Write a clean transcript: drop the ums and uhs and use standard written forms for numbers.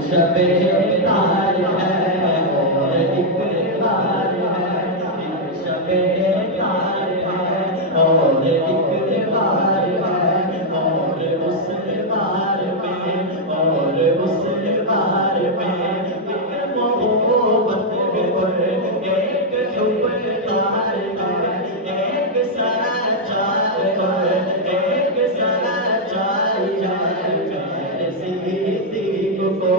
شب تار ہے اور اقرار ہے، شب تار ہے اور اقرار ہے، اور اس بار میں اور اس بار میں ایک محبت اور ایک حب تار ہے، ایک سچار اور ایک سچار ہے، صدیق کو